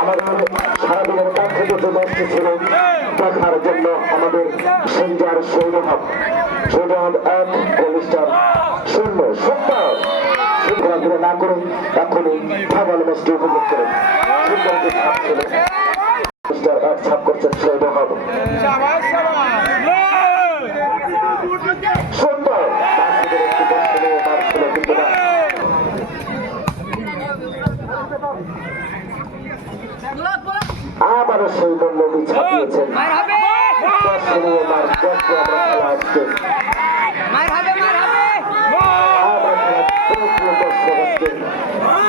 আমাদের সারাদিনের কাজ থেকে যে ব্যস্ত ছিল দেখার জন্য আমাদের সেন্টার সৌরভ এক গোলস্টার 0 সুন্দর ঘোরাঘুরা না করে এখনই ফাইনাল ম্যাচটি উপভোগ করেন। সুন্দর যে ছাপ ছিল এক ছাপ করছেন সৌরভ সুন্দর কিন্তু না আবারও সেই মূল্যটি ছাপিয়েছেন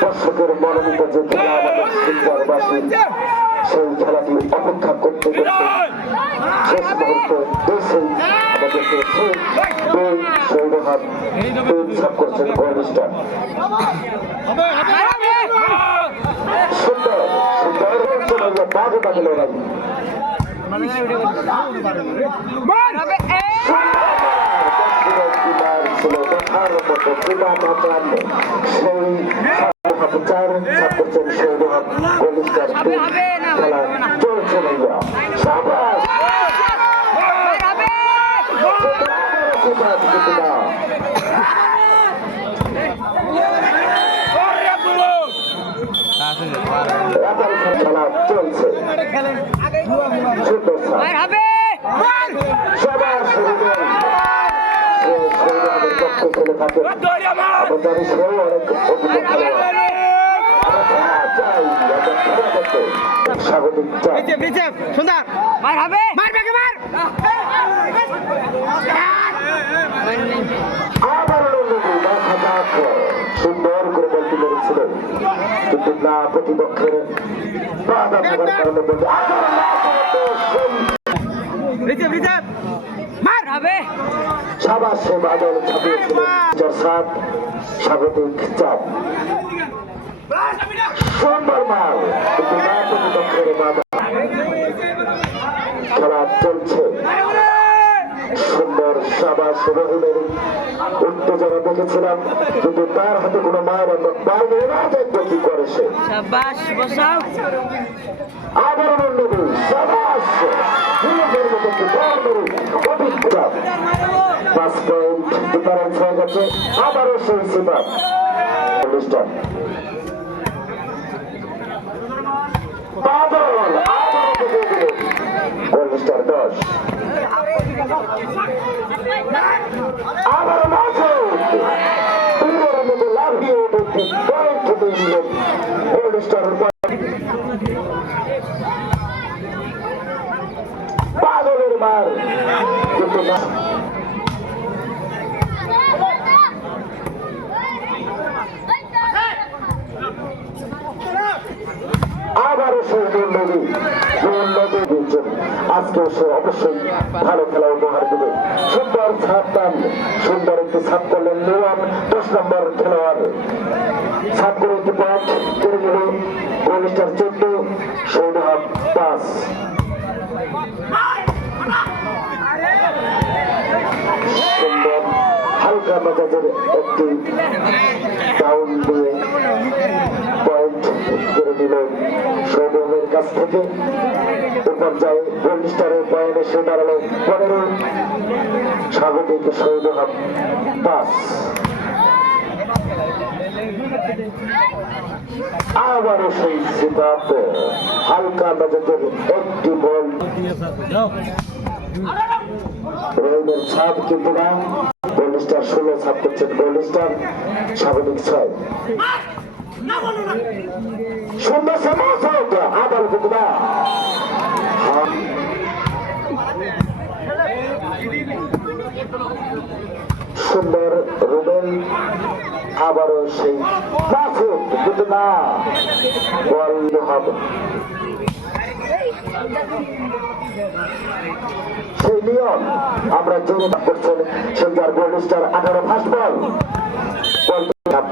দর্শকের মনোনীত যে খেলা আমাদের সিঙ্গারবাসী সেই খেলাটি অপেক্ষা করতে করতে শেষ মুহূর্তে দেশেই আমাদেরকে সৌরহাত ছাপ করছেন গোলস্টার সুন্দর সুন্দর বাঘে বাঘে লড়াই ছিল দেখার মতো কিনা মাত্রান্ন সেই চার ছাপ করছেন সৌরহাত গোলস্টার খেলা চলছে ভাইয়া সাবাস খেলা চলছে খেলে থাকে জানি সেও অনেক স্বাগতিক সুন্দর করে বলতে পেরেছিলেন কিন্তু না প্রতিপক্ষের বাধা থাকার কারণে সাবাস সে বাদল ছাপিয়েছিলেন 7 স্বাগতিক চাপ সুন্দর মাল কিন্তু না প্রতিপক্ষের বাধা খেলা চলছে সুন্দর সাবাস রহিমের উত্তেজনা দেখেছিলাম কিন্তু তার হাতে কোনো মায়ের বাইরে না দেখবো কি করে সে আবার মন্ডল সাবাস অভিজ্ঞতা 5 পয়েন্ট ডিফারেন্স হয়ে গেছে আবারও সেই সিপার বাদল গোলস্টার 10 আবার মাঝে পুরোর মতো লাভিয়ে পয়েন্ট দিল গোলস্টার বাদলের মার কিন্তু না আবারও সেই নদী দিয়েছেন আজকেও সে অবশ্যই ভালো খেলা উপহার দেবে সুন্দর ছাপ টান সুন্দর একটি ছাপ করলেন নিয়ম 10 নম্বর খেলোয়াড় ছাপ করে একটি পয়েন্ট করে গেল গোলস্টার 14 সৌরভ 5 সুন্দর হালকা মেজাজের একটি ডাউন দিয়ে পয়েন্ট করে নিল সৌরভের কাছ থেকে পর্যায়ে গোলস্টারের পয়েন্ট এসে দাঁড়ালো 15 স্বাগতিক সৌরভ 5 আবারও সেই সিদ্ধান্ত হালকা মেজাজের একটি বল রহিমের ছাপ কিন্তু না গোলস্টার 16 ছাপ করছেন গোলস্টার স্বাগতিক 6 সুন্দর আবার কিন্তু না সুন্দর রুবেল আবারও সেই কিন্তু না বল হবে সেই নিয়ম আমরা জেনে করছেন সেন্টার গোলস্টার 18 ফার্স্ট বল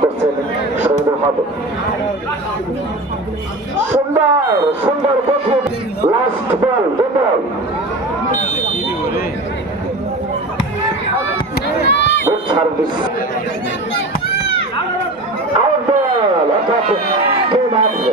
করছেন সৌরভ সুন্দর সুন্দর লাস্ট বল বল সার্ভিস আউট বল অর্থাৎ টিম আউট